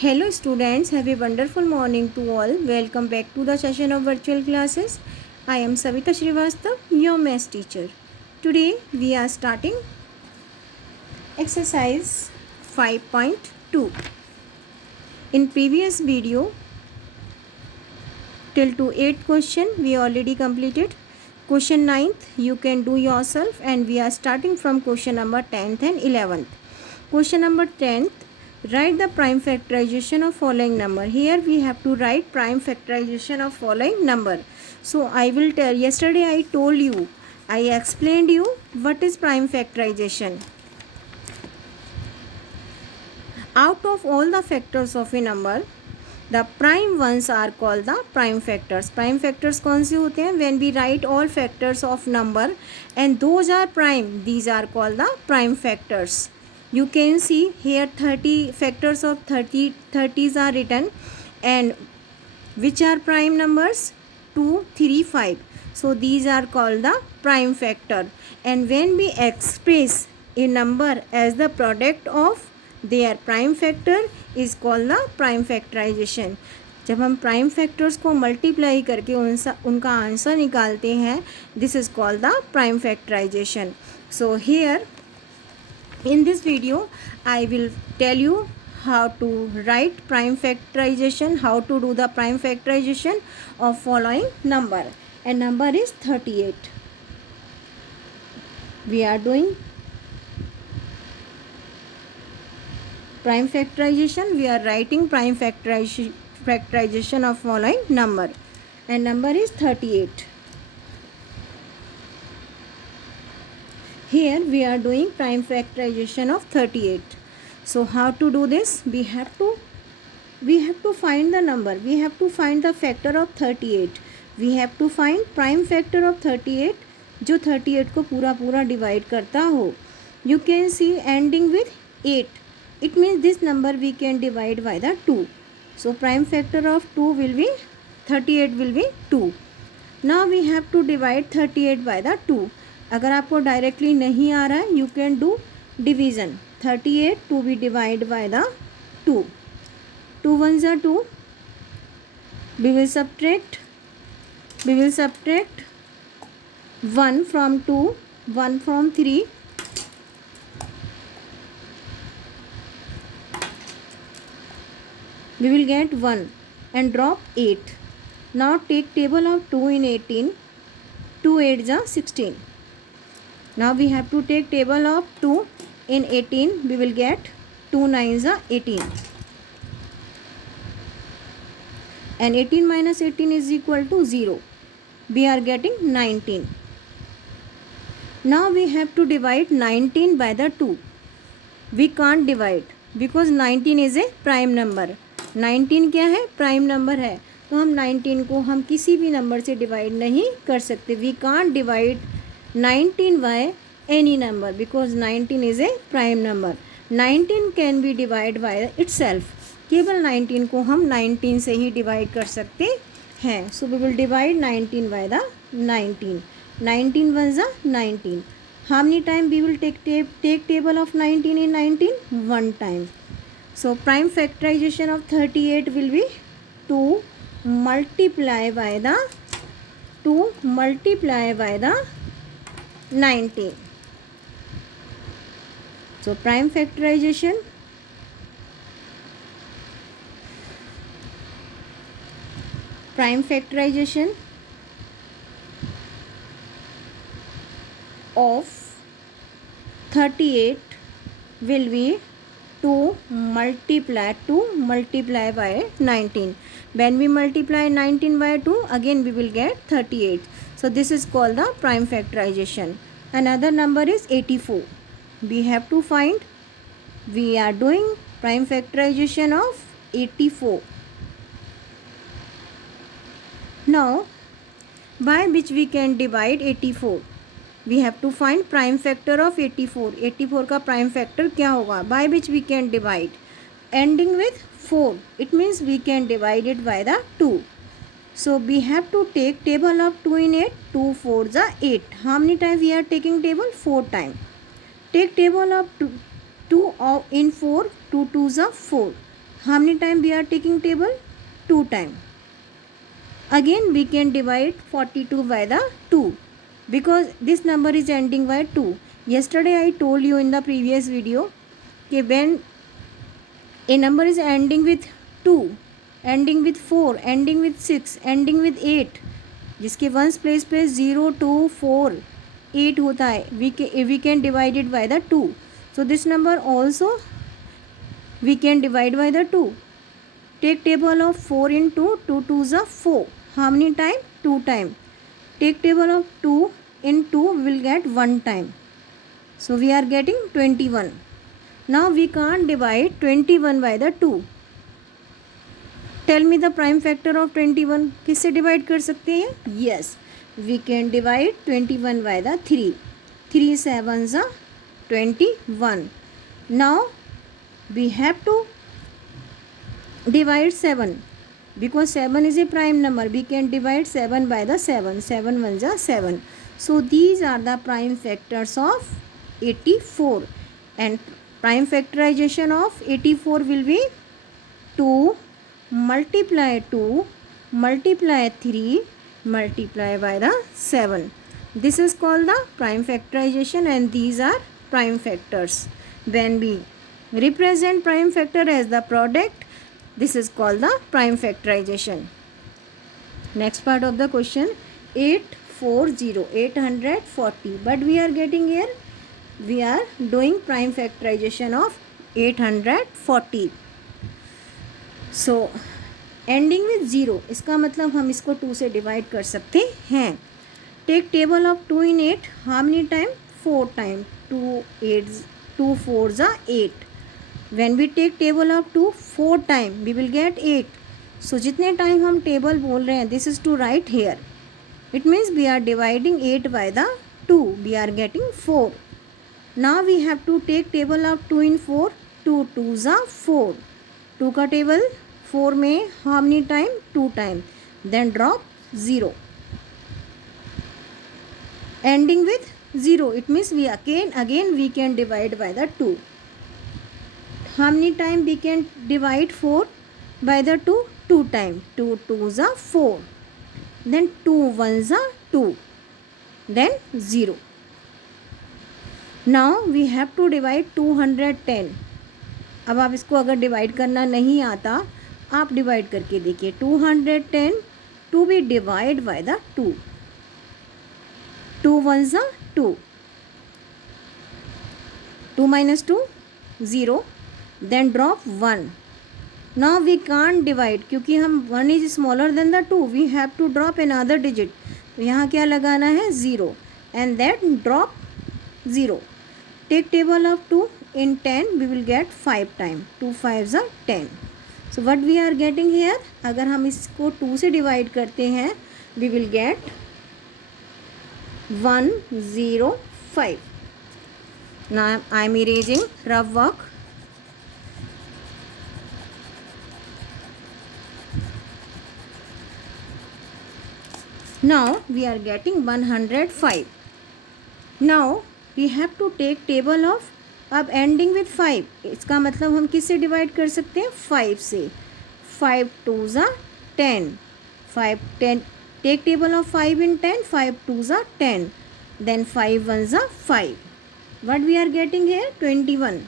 Hello students, have a wonderful morning to all. Welcome back to the session of virtual classes. I am Savita Srivastav, your math teacher. Today we are starting exercise 5.2. In previous video till to 8th question we already completed. Question 9th you can do yourself, and we are starting from question number 10th and 11th. Question number 10th, write the prime factorization of following number. Here we have to write prime factorization of following number. So I will tell, yesterday I told you, I explained you what is prime factorization. Out of all the factors of a number, the prime ones are called the prime factors. Prime factors कौन से होते हैं? When we write all factors of number and those are prime, these are called the prime factors. You can see here 30 factors of 30s are written, and which are prime numbers? 2, 3, 5. So these are called the prime factor. And when we express a number as the product of their prime factor is called the prime factorization. जब हम prime factors को multiply करके उनका answer निकालते हैं, this is called the prime factorization. So here in this video I will tell you how to write prime factorization, how to do the prime factorization of following number, and number is 38. We are doing prime factorization, we are writing prime factorization of following number, and number is 38. Here we are doing prime factorization of 38. So how to do this? We have to find the number. We have to find the factor of 38. We have to find prime factor of 38 जो 38 को पूरा divide करता हो. You can see ending with 8. It means this number we can divide by the 2. So prime factor of 2 will be 38 will be 2. Now we have to divide 38 by the 2. अगर आपको directly नहीं आ रहा है, you can do division. 38 to be divide by the 2. 2 1s are 2. We will subtract 1 from 2, 1 from 3. We will get 1 and drop 8. Now take table of 2 in 18. 2 8s are 16. Now we have to take table of 2 in 18. We will get 2 9s are 18. And 18 minus 18 is equal to 0. We are getting 19. Now we have to divide 19 by the 2. We can't divide because 19 is a prime number. 19 क्या है? Prime number है. तो हम 19 को हम किसी भी number से डिवाइड नहीं कर सकते. We can't divide 19 by any number because 19 is a prime number. 19 can be divided by itself. केवल 19 को हम 19 से ही डिवाइड कर सकते हैं. So we will divide 19 by the 19. 19 ones are 19. How many time we will take table of 19 in 19? One time. So prime factorization of 38 will be 2 multiply by the 19. So prime factorization of 38 will be 2 multiply by 19. When we multiply 19 by 2, again we will get 38. So this is called the prime factorization. Another number is 84. We have to find. We are doing prime factorization of 84. Now by which we can divide 84? We have to find prime factor of 84. 84 का prime factor क्या होगा? By which we can divide? Ending with 4. It means we can divide it by the 2. So we have to take table of 2 in 8. 2 4s are 8. How many times we are taking table? 4 times. Take table of 2 in 4. 2 2s are 4. how many time we are taking table? 2 time. Again we can divide 42 by the 2 because this number is ending by 2. Yesterday I told you in the previous video कि when a number is ending with 2, ending with 4, ending with 6, ending with 8, जिसके ones place पे 0, 2, 4, 8 होता है, we can divide it by the 2. So this number also we can divide by the 2. Take table of 4 in 2, 2 2s are 4. How many time? 2 time. Take table of 2 in 2, we will get 1 time. So we are getting 21. Now we can't divide 21 by the 2. Tell me the prime factor of 21. किससे divide कर सकते हैं? Yes, we can divide 21 by the 3. 3 7s are 21. Now we have to divide 7 because 7 is a prime number. We can divide 7 by the 7. 7 1s are 7. So these are the prime factors of 84, and prime factorization of 84 will be 2 multiply 2 multiply 3 multiply by the 7. This is called the prime factorization, and these are prime factors. When we represent prime factor as the product, this is called the prime factorization. Next part of the question, 840, but we are getting here, we are doing prime factorization of 840. So ending with 0, इसका मतलब हम इसको 2 से divide कर सकते हैं. Take table of 2 in 8. how many time? 4 time. 2 4s are 8. when we take table of 2 4 time, we will get 8. so जितने time हम टेबल बोल रहे हैं, this is to write here. it means we are dividing 8 by the 2. we are getting 4. now we have to take table of 2 in 4. 2 2s are 4. 2 का table 4 में how many time? 2 time. then drop 0. ending with 0, it means we again we can divide by the 2. how many time we can divide 4 by the 2? 2 time. 2 2s are 4. then 2 1s are 2. then 0. now we have to divide 210. अब आप इसको अगर divide करना नहीं आता, आप divide करके देखिए. 210 to be divide by the 2. 2 1s are 2. 2 minus 2 0. then drop 1. now we can't divide क्योंकि हम 1 is smaller than the 2. we have to drop another digit. तो यहाँ क्या लगाना है? 0. and then drop 0. take table of 2 in 10, we will get 5 time. 2 5s are 10. so what we are getting here? अगर हम इसको 2 से डिवाइड करते हैं, we will get 105. now I am erasing rough work. now we are getting 105. now we have to take table of, अब ending with 5, इसका मतलब हम किससे डिवाइड कर सकते हैं? 5 से. 5 2s are 10. 5 10. Take table of 5 in 10. 5 2s are 10. then 5 1s are 5. what we are getting here? 21.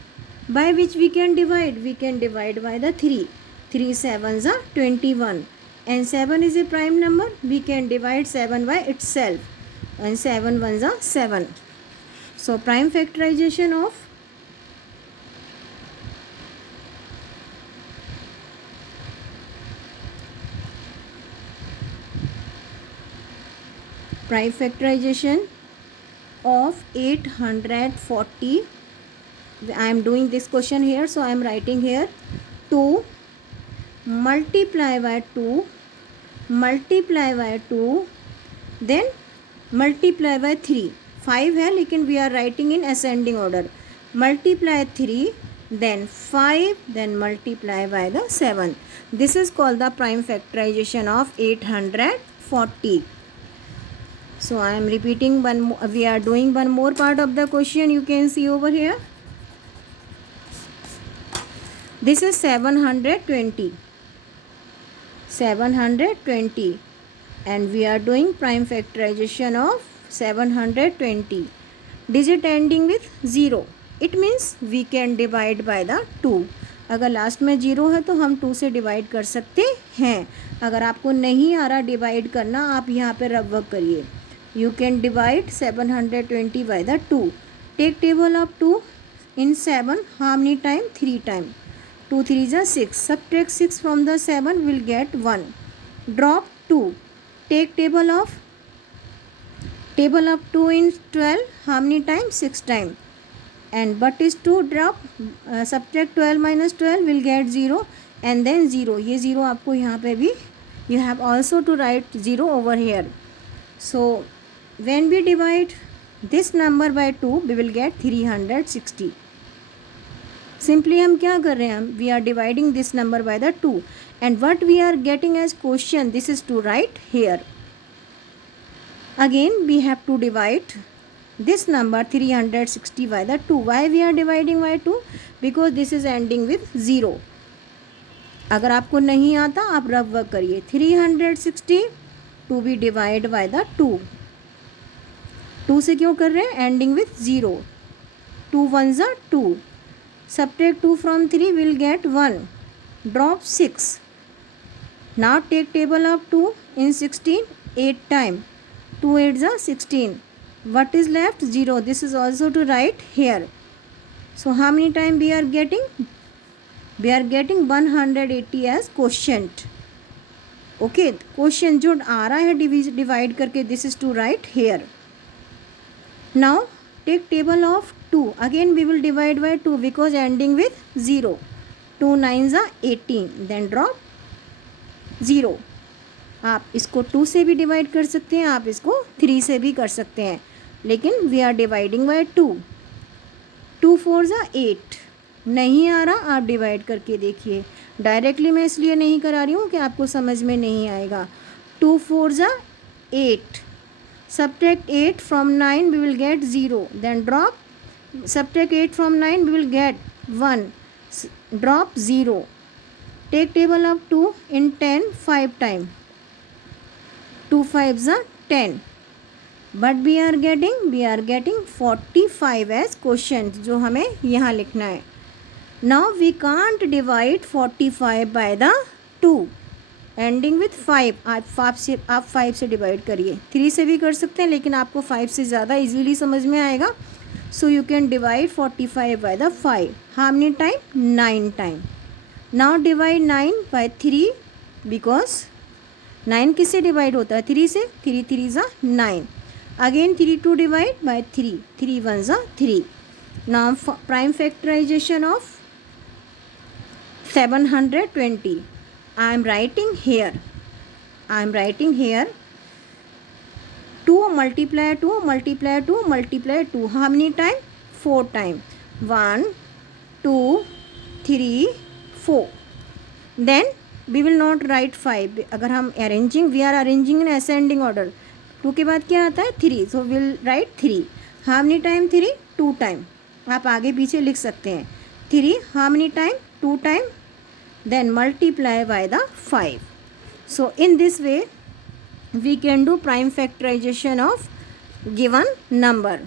by which we can divide? we can divide by the 3. 3 7s are 21. and 7 is a prime number. we can divide 7 by itself. and 7 1s are 7. so prime factorization of prime factorization of 840. I am doing this question here, so I am writing here 2 multiply by 2 multiply by 2 then multiply by 3. 5 है लेकिन we are writing in ascending order. multiply 3 then 5 then multiply by the 7. this is called the prime factorization of 840. so I am repeating one more. we are doing one more part of the question. you can see over here. This is 720. 720. And we are doing prime factorization of 720. Digit ending with 0. It means we can divide by the 2. अगर last में 0 है तो हम 2 से divide कर सकते हैं. अगर आपको नहीं आ रहा डिवाइड करना, आप यहाँ पे रब वर्क करिए. You can divide 720 by the 2. Take table of 2 in 7. How many time? 3 time. 2 3 is 6. Subtract 6 from the 7 will get 1. Drop 2. Take table of 2 in 12. How many times? 6 time. And what is 2? Drop. Subtract 12 minus 12 will get 0. And then 0. ये 0 आपको यहाँ पे भी, you have also to write 0 over here. So when we divide this number by 2, we will get 360. Simply हम क्या कर रहे हैं? We are dividing this number by the 2. And what we are getting as question, this is to write here. Again we have to divide this number 360 by the 2. Why we are dividing by 2? Because this is ending with 0. अगर आपको नहीं आता आप rough work करिए. 360 to be divided by the 2. 2 से क्यों कर रहे हैं? Ending with 0. 2 1s are 2. Subtract 2 from 3 will get 1. Drop 6. Now take table of 2 in 16. 8 time. 2 8s are 16. What is left? 0. This is also to write here. So how many time we are getting? We are getting 180 as quotient. Okay, question जो आ रहा है divide करके, this is to write here. Now take table of 2. Again we will divide by 2 because ending with 0. 2 9s are 18. Then drop 0. आप इसको 2 से भी divide कर सकते हैं, आप इसको 3 से भी कर सकते हैं, लेकिन we are dividing by 2. 2 4s are 8. नहीं आ रहा आप डिवाइड करके देखिए. डायरेक्टली मैं इसलिए नहीं करा रही हूँ कि आपको समझ में नहीं आएगा. 2 4s are 8. Subtract 8 from 9 we will get 0. Then drop. Subtract 8 from 9 we will get 1. Drop 0. Take table of 2 in 10 5 time. 2 5s are 10. But we are getting 45 as quotient, जो हमें यहाँ लिखना है. Now we can't divide 45 by the 2. Ending with 5. आप 5 से divide करिए. 3 से भी कर सकते हैं, लेकिन आपको 5 से ज़्यादा इजीली समझ में आएगा. So you can divide 45 by the 5. How many time? 9 time. Now divide 9 by 3 because 9 किससे डिवाइड होता है? 3 से. 3 3s are 9. Again 3 to divide by 3. 3 1s are 3. Now prime factorization of 720. I am writing here. 2 multiply 2 multiply 2 multiply 2. How many time? 4 time. 1 2 3 4. Then we will not write 5. अगर हम we are arranging in ascending order. 2 के बाद क्या आता है? 3. So we will write 3. How many time? 3 2 time. आप आगे पीछे लिख सकते हैं. 3 how many time? 2 time. Then multiply by the 5. So in this way we can do prime factorization of given number.